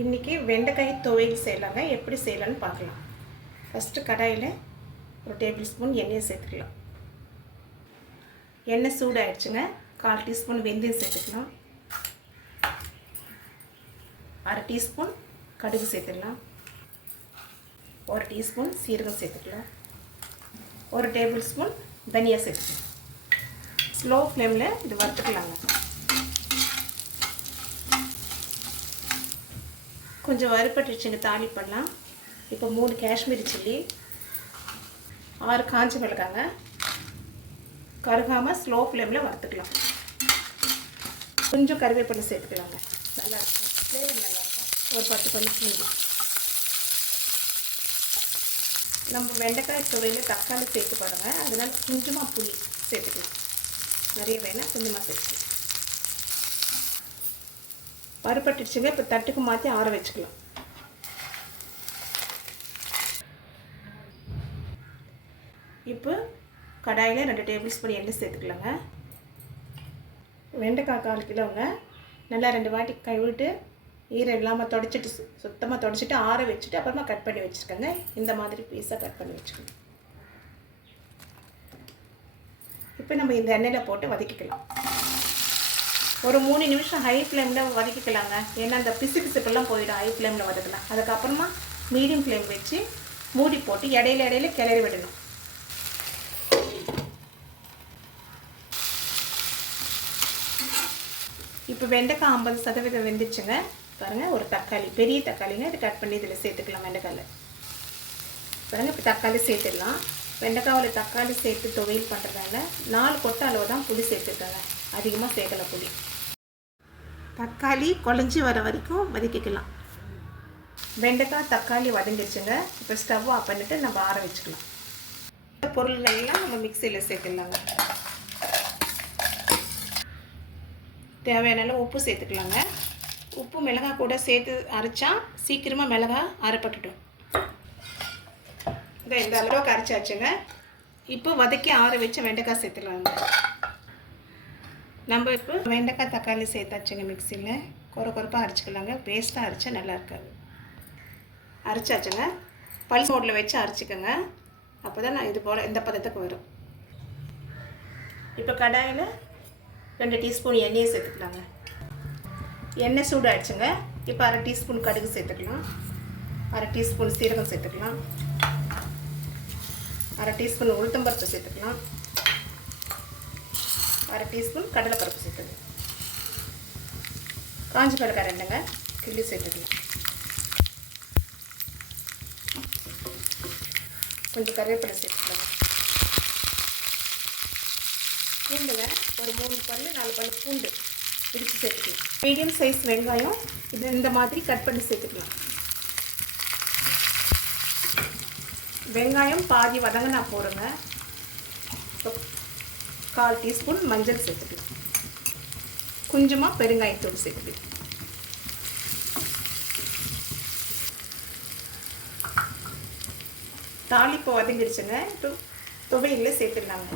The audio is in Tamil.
இன்றைக்கி வெண்டைக்காய் துவையல் செய்யலாங்க. எப்படி செய்யலான்னு பார்க்கலாம். ஃபஸ்ட்டு கடாயில் ஒரு டேபிள் ஸ்பூன் எண்ணெயை சேர்த்துக்கலாம். எண்ணெய் சூடாகிடுச்சுங்க. 1/4 டீஸ்பூன் வெந்தயம் சேர்த்துக்கலாம். 1/2 டீஸ்பூன் கடுகு சேர்த்துக்கலாம். 1 டீஸ்பூன் சீரகம் சேர்த்துக்கலாம். 1 டேபிள் ஸ்பூன் தனியா சேர்த்துக்கலாம். ஸ்லோ ஃப்ளேமில் இது வறுத்துக்கலாங்க. கொஞ்சம் வறுப்பட்டுச்சுங்க. தாளிப்படலாம். இப்போ 3 காஷ்மீரி சில்லி, 6 காஞ்ச மிளகாங்க. கருகாமல் ஸ்லோ ஃப்ளேமில் வறுத்துக்கலாம். கொஞ்சம் கருவேப்பிலை சேர்த்துக்கலாங்க. நல்லாயிருக்கும், ஃப்ளேவர் நல்லாயிருக்கும். ஒரு 10 பல்லு பூண்டு. நம்ம வெண்டைக்காய் துவையில் தக்காளி சேர்த்து பாருங்க. அதனால் கொஞ்சமாக புளி சேர்த்துக்கலாம். நிறைய வேணால் கொஞ்சமாக சேர்த்துக்கலாம். வறுப்பட்டுச்சுங்க. இப்போ தட்டுக்கு மாற்றி ஆற வச்சுக்கலாம். இப்போ கடாயில் 2 டேபிள் ஸ்பூன் எண்ணெய் சேர்த்துக்கலாங்க. வெண்டைக்காய் 1/4 கிலோங்க. நல்லா 2 வாட்டி கழுவிட்டு ஈரம் இல்லாமல் தொடச்சிட்டு சுத்தமாக தொடச்சிட்டு ஆற வச்சுட்டு அப்புறமா கட் பண்ணி வச்சுருக்கேங்க. இந்த மாதிரி பீஸாக கட் பண்ணி வச்சுக்கணும். இப்போ நம்ம இந்த எண்ணெயில் போட்டு வதக்கிக்கலாம். ஒரு 3 நிமிஷம் ஹை ஃப்ளேமில் வதக்கிக்கலாங்க. ஏன்னா அந்த பிசுப்பெல்லாம் போயிடும். ஹை ஃப்ளேமில் வதக்கலாம். அதுக்கப்புறமா மீடியம் ஃப்ளேம் வச்சு மூடி போட்டு இடையில கிளறி விடணும். இப்போ வெண்டைக்காய் 50% வெந்துச்சுங்க. பாருங்கள், ஒரு தக்காளி, பெரிய தக்காளிங்க. இது கட் பண்ணி இதில் சேர்த்துக்கலாம். வெண்டைக்காயில் பாருங்கள். இப்போ தக்காளி சேர்த்துடலாம். வெண்டைக்காவில் தக்காளி சேர்த்து துவையல் பண்ணுறதால 4 கொட்டை அளவு தான் புளி சேர்த்துருக்காங்க. அதிகமாக சேர்க்கலை புளி. தக்காளி குழஞ்சி வர வரைக்கும் வதக்கிக்கலாம். வெண்டைக்காய் தக்காளி வதங்கிடுச்சுங்க. இப்போ ஸ்டவ் ஆஃப் பண்ணிவிட்டு நம்ம ஆற வச்சுக்கலாம். இந்த பொருள்கள்லாம் நம்ம மிக்சியில் சேர்த்துக்கலாங்க. தேவையான உப்பு சேர்த்துக்கலாங்க. உப்பு மிளகாய் கூட சேர்த்து அரைச்சா சீக்கிரமாக மிளகாய் அரைப்பட்டுடும். இந்த அளவுக்கு அரைச்சாச்சுங்க. இப்போ வதக்கி ஆற வச்சு வெண்டைக்காய் சேர்த்துக்கலாங்க. நம்ம இப்போ வெண்டைக்காய் தக்காளி சேர்த்தாச்சுங்க. மிக்சியில் கொரப்பாக அரைச்சிக்கலாங்க. பேஸ்ட்டாக அரைச்சா நல்லா இருக்காது. அரைச்சாச்சுங்க. பல்ஸ் மோடில் வச்சு அரைச்சிக்கோங்க. அப்போ தான் நான் இது போல் இந்த பதத்துக்கு வரும். இப்போ கடாயில் 2 டீஸ்பூன் எண்ணெயை சேர்த்துக்கலாங்க. எண்ணெய் சூடாகிடுச்சுங்க. இப்போ 1/2 டீஸ்பூன் கடுகு சேர்த்துக்கலாம். 1/2 டீஸ்பூன் சீரகம் சேர்த்துக்கலாம். 1/2 டீஸ்பூன் உளுத்தம்பருப்பு சேர்த்துக்கலாம். 1/2 டீஸ்பூன் கடலைப்பருப்பு சேர்த்துக்கலாம். காஞ்சி மிளகாய் 2ங்க கிள்ளி சேர்த்துக்கலாம். கொஞ்சம் கருவேப்பிலை சேர்த்துக்கலாம். பூண்டுங்க ஒரு 3 பல்லு 4 பல்லு பூண்டு பிடிச்சி சேர்த்துக்கலாம். மீடியம் சைஸ் வெங்காயம் இது இந்த மாதிரி கட் பண்ணி சேர்த்துக்கலாம். வெங்காயம் பாதி வதங்கினா போடுங்க. 1/4 டீஸ்பூன் மஞ்சள் சேர்த்துக்கலாம். கொஞ்சமாக பெருங்காயத்தூள் சேர்த்துக்கலாம். தாளிப்பு வதங்கிடுச்சுங்க. துவையில் சேர்த்துடலாங்க.